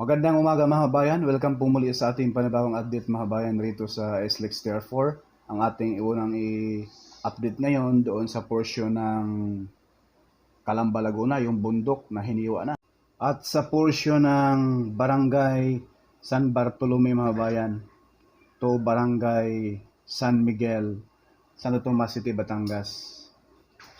Magandang umaga mga kabayan. Welcome po muli sa ating panibagong update mga kabayan rito sa SLEX Tier 4. Ang ating unang i-update ngayon doon sa portion ng Calamba, Laguna, yung bundok na hiniwa na. At sa portion ng Barangay San Bartolome mga kabayan to Barangay San Miguel, Santo Tomas City, Batangas.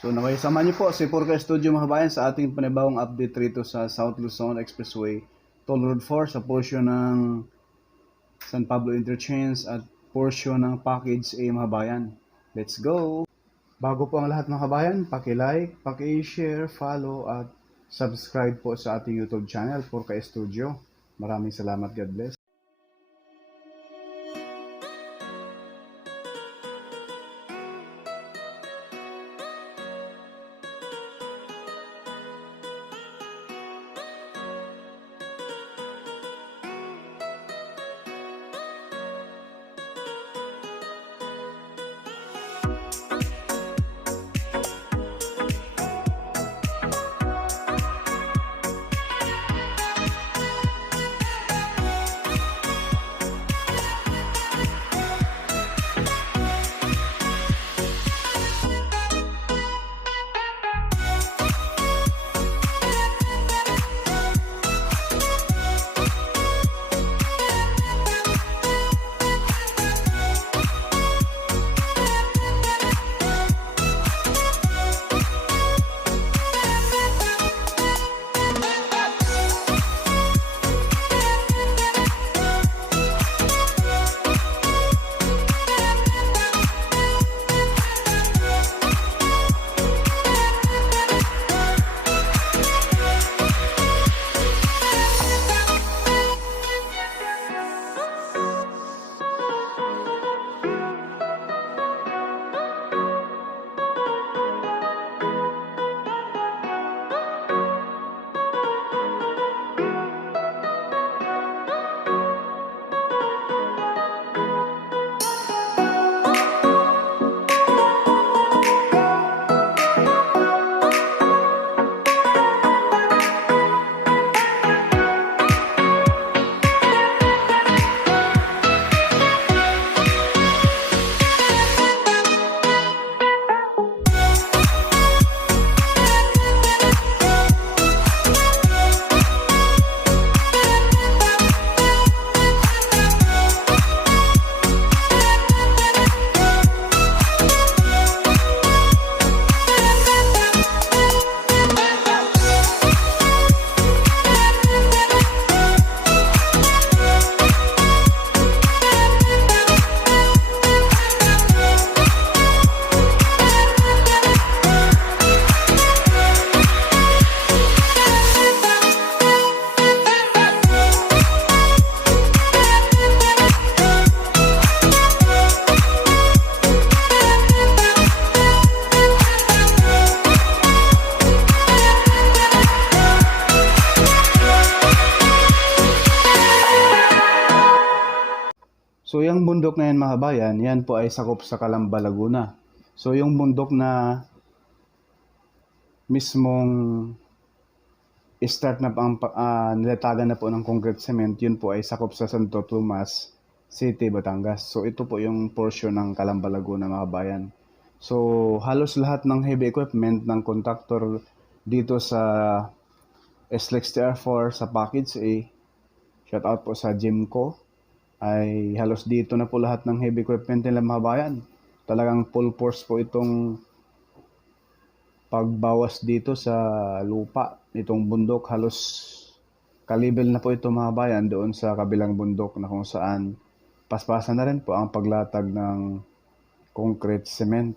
So naway samahan niyo po si Purka Studio mga kabayan sa ating panibagong update rito sa South Luzon Expressway, Toll Road 4 sa portion ng San Pablo Interchange at portion ng Package A mga kabayan. Let's go! Bago po ang lahat mga kabayan, paki-like, paki-share, follow at subscribe po sa ating YouTube channel Purka Studio. Maraming salamat. God bless. So yung bundok na yan mga kabayan, yan po ay sakop sa Calamba, Laguna. So yung bundok na mismong start na nilatagan na po ng concrete cement, yun po ay sakop sa Santo Tomas City, Batangas. So ito po yung portion ng Calamba, Laguna mga kabayan. So halos lahat ng heavy equipment ng contractor dito sa SLEX Tier 4 sa Package A, shout out po sa Jimco, ay halos dito na po lahat ng heavy equipment nila mga kabayan. Talagang full force po itong pagbawas dito sa lupa nitong bundok. Halos kalibel na po ito mga kabayan doon sa kabilang bundok na kung saan paspasan na rin po ang paglatag ng concrete cement.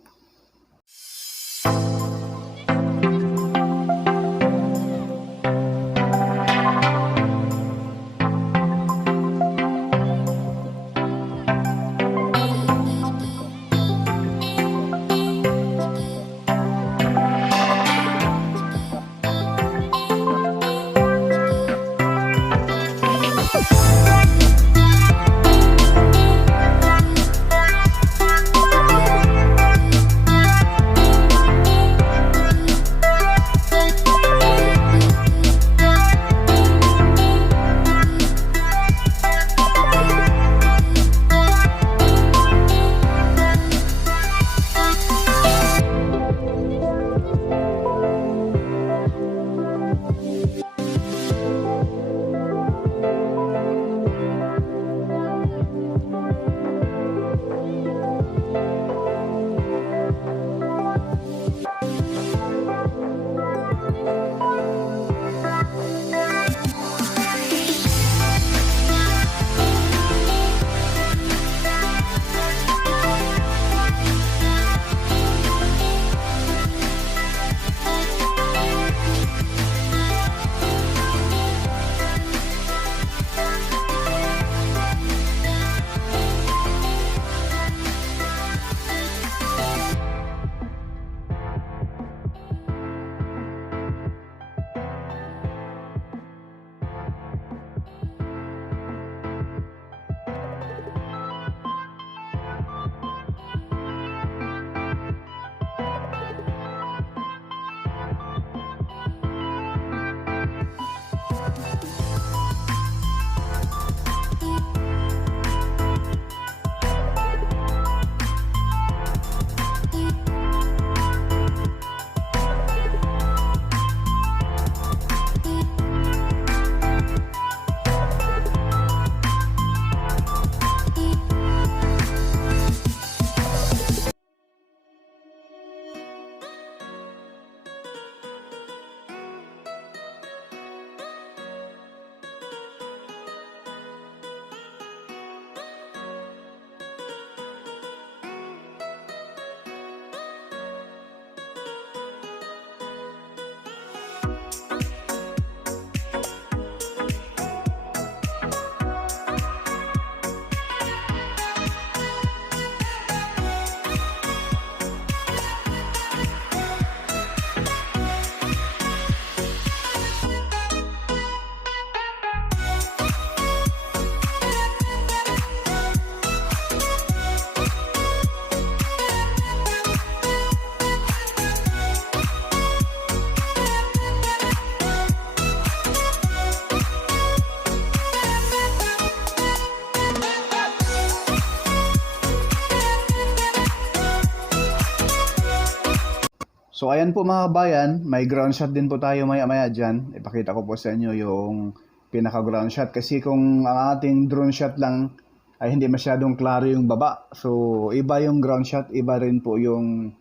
So ayan po mga kabayan, may ground shot din po tayo maya-maya dyan. Ipakita ko po sa inyo yung pinaka-ground shot. Kasi kung ang ating drone shot lang ay hindi masyadong klaro yung baba. So iba yung ground shot, iba rin po yung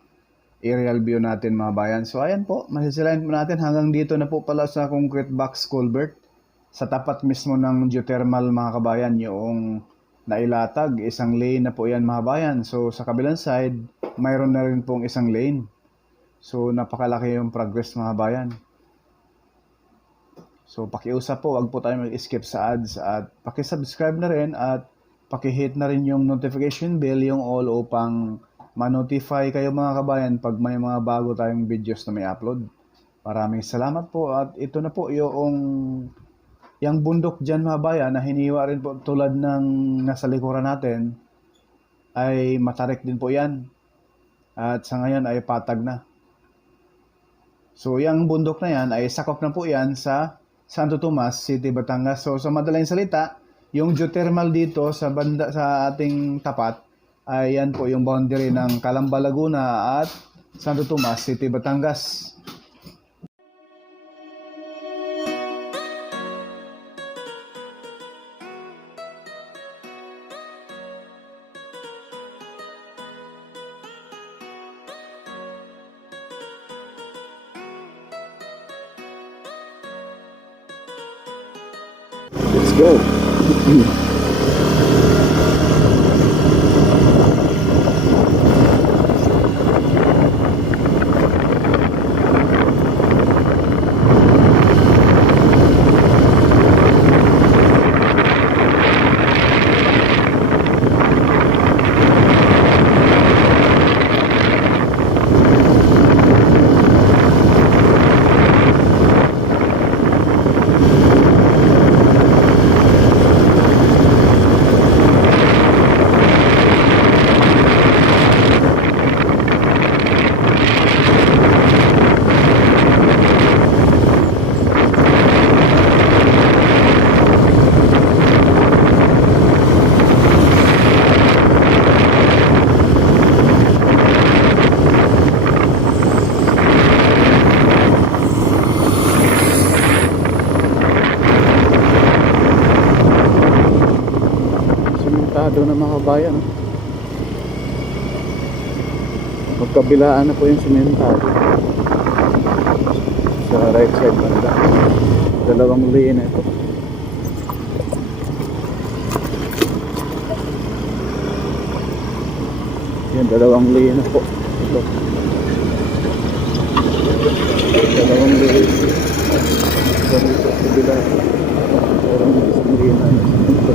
aerial view natin mga bayan. So ayan po, masisilayan po natin hanggang dito na po pala sa concrete box culvert. Sa tapat mismo ng geothermal mga kabayan, yung nailatag, isang lane na po yan mga bayan. So sa kabilang side, mayroon na rin pong isang lane. So napakalaki yung progress mga bayan. So pakiusap po, wag po tayo mag-skip sa ads at paki-subscribe na rin at paki-hit na rin yung notification bell, yung all upang ma-notify kayo mga kabayan pag may mga bago tayong videos na may upload. Maraming salamat po at ito na po yung bundok dyan mga bayan na hiniwa rin po tulad ng nasa likuran natin ay matarik din po yan at sa ngayon ay patag na. So yung bundok na yan ay sakop na po yan sa Santo Tomas City, Batangas. So sa madaling salita, yung geothermal dito sa banda sa ating tapat ay yan po yung boundary ng Calamba, Laguna at Santo Tomas City, Batangas. Let's go. Simentado na mga kabayan. Magkabilaan na po yung simentado. Sa right side banda. Dalawang lane na ito. Yan, dalawang lane na po. Ito. Dalawang lane. Ito dito sa kabila. Dalawang isang lane na ito.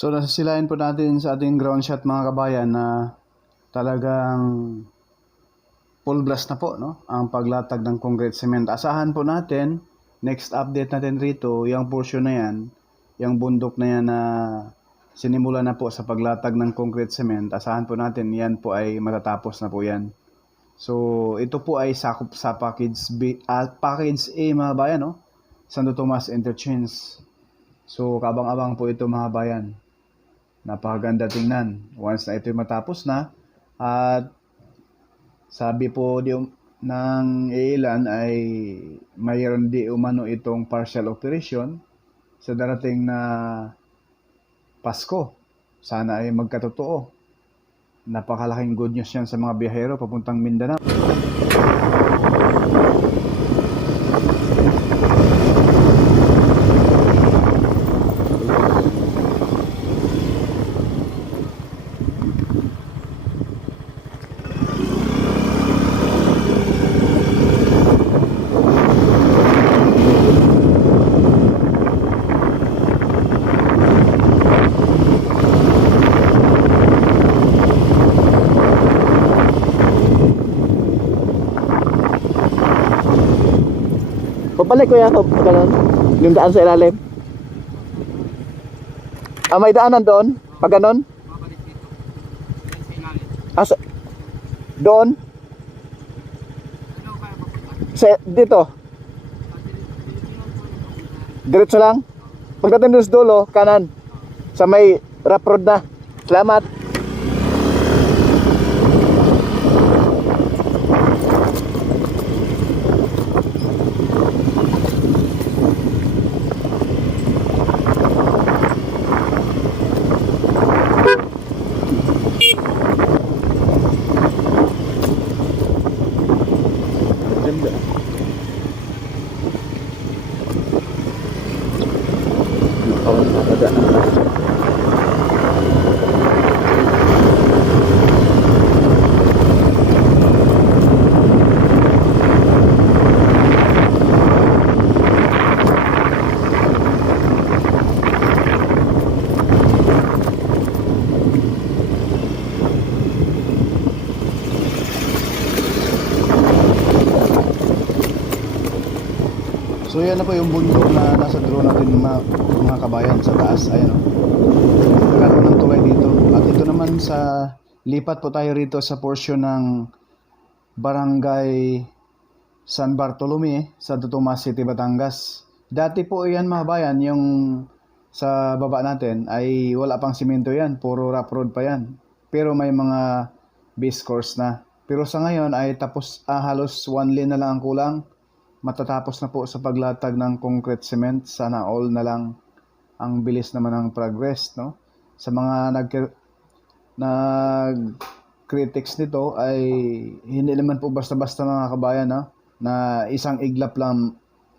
So nasisilayan po natin sa ating ground shot mga kabayan na talagang full blast na po, no? Ang paglatag ng concrete cement. Asahan po natin, next update natin rito, yung portion na yan, yung bundok na yan na sinimula na po sa paglatag ng concrete cement. Asahan po natin, yan po ay matatapos na po yan. So ito po ay sakop sa package package A mga bayan, no? Santo Tomas Interchange. So kabang-abang po ito mga bayan. Napakaganda tingnan once na ito matapos na. At sabi po ng ilan ay mayroon di umano itong partial operation sa darating na Pasko. Sana ay magkatotoo. Napakalaking good news yan sa mga biyahero papuntang Mindanao. balik kuya ko ganun. Yung daan sa ilalim. May daanan doon? Pag ganun? Doon? Dito? Diretso lang? Pagdating doon sa dulo, kanan. Sa may rough road na. Salamat. Ganda. Kawan nakadaan na. So yan na po yung bundok na nasa drone natin mga kabayan sa taas. Ayan o. Nagkaroon ng tulay dito. At ito naman sa lipat po tayo rito sa portion ng Barangay San Bartolome sa Totomas City, Batangas. Dati po yan mga bayan, yung sa baba natin ay wala pang simento yan. Puro rough road pa yan. Pero may mga base course na. Pero sa ngayon ay tapos halos 1 lane na lang ang kulang. Matatapos na po sa paglatag ng concrete cement. Sana all na lang. Ang bilis naman ng progress, no? Sa mga critics nito ay hindi naman po basta-basta mga kabayan, no? Na isang iglap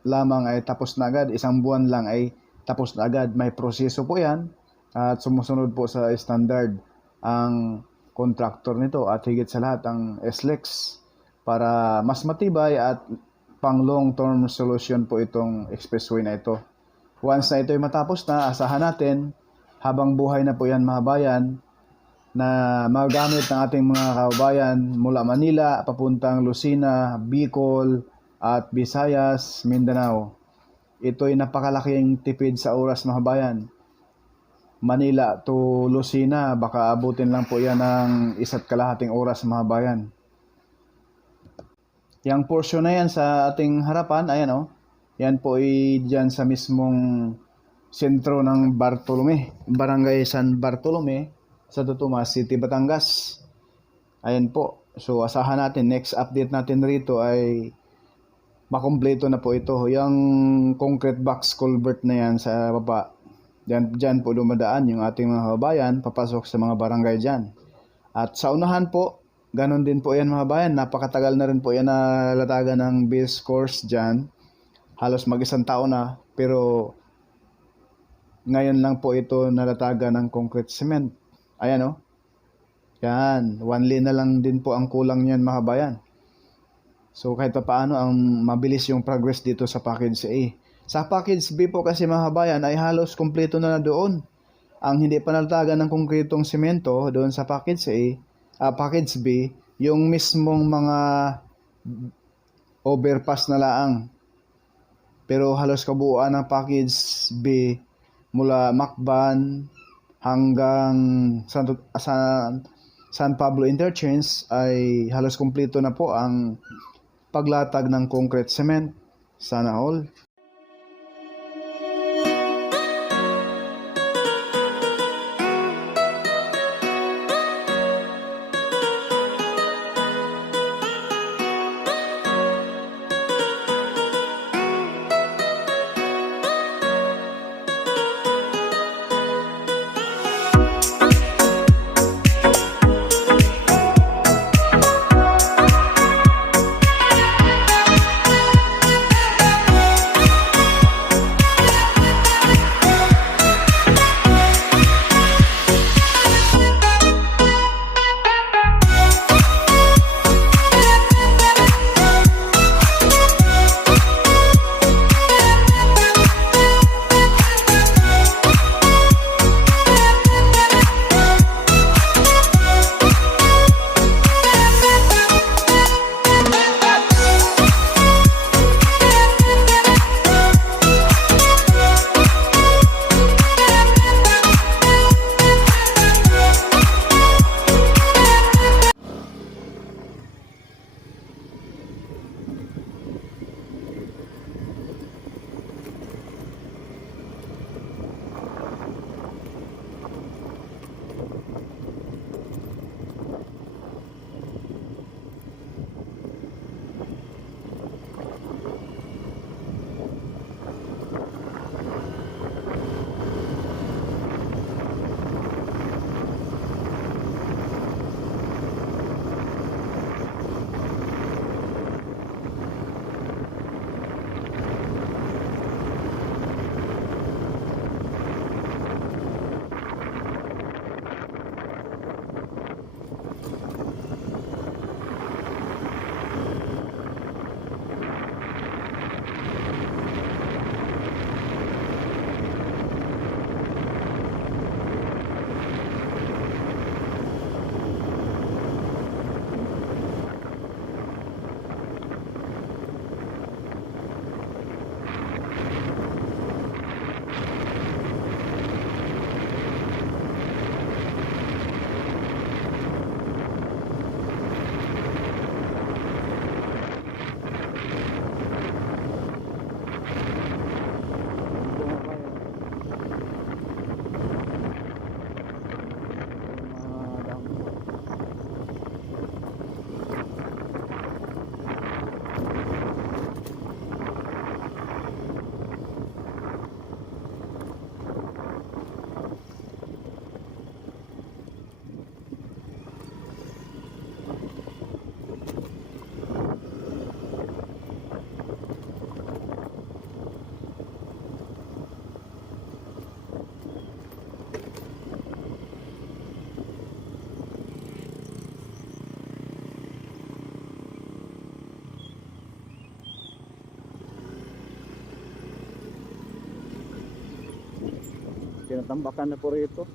lamang ay tapos na agad, isang buwan lang ay tapos na agad. May proseso po yan at sumusunod po sa standard ang contractor nito at higit sa lahat ang SLEX para mas matibay at pang long-term solution po itong expressway na ito. Once na ito ay matapos na, asahan natin, habang buhay na po yan mga bayan, na magamit ng ating mga kababayan mula Manila, papuntang Lucena, Bicol, at Visayas, Mindanao. Ito ay napakalaking tipid sa oras mga bayan. Manila to Lucena, baka abutin lang po yan ng 1.5 oras mga bayan. Yang portion na yan sa ating harapan, ayan o. Yan po ay dyan sa mismong sentro ng Bartolome, Barangay San Bartolome sa Totomas City, Batangas. Ayan po. So asahan natin, next update natin rito ay makompleto na po ito. Yung concrete box culvert na yan sa baba. Dyan po dumadaan yung ating mga kababayan papasok sa mga barangay dyan. At sa unahan po, ganon din po yan mga bayan. Napakatagal na rin po yan na latagan ng base course dyan. Halos mag-1 taon na. Pero ngayon lang po ito nalatagan ng concrete cement. Ayan o. Yan. 1 lane na lang din po ang kulang niyan mga bayan. So kahit pa paano ang mabilis yung progress dito sa package A. Sa package B po kasi mga bayan ay halos kumpleto na doon. Ang hindi pa nalatagan ng konkretong semento doon sa package A, package B, yung mismong mga overpass na laang. Pero halos kabuuan ng package B mula Macban hanggang San Pablo Interchange ay halos kumpleto na po ang paglatag ng concrete cement. Sana all. Tinatambakan na po rito.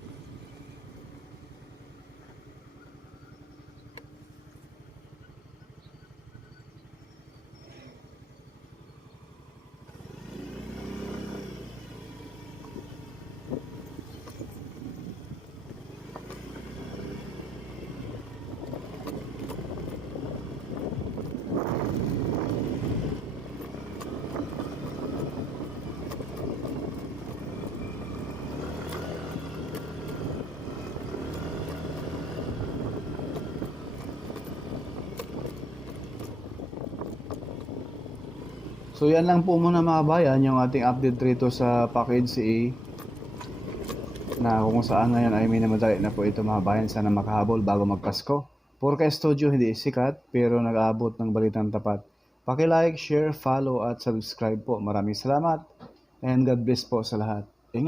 So yan lang po muna mga bayan, yung ating update rito sa package A na kung saan ngayon ay minamadali na po ito mga bayan, sana makahabol bago magpasko. Purka Studio hindi sikat pero nag-aabot ng balitang tapat. Paki-like, share, follow at subscribe po. Maraming salamat and God bless po sa lahat.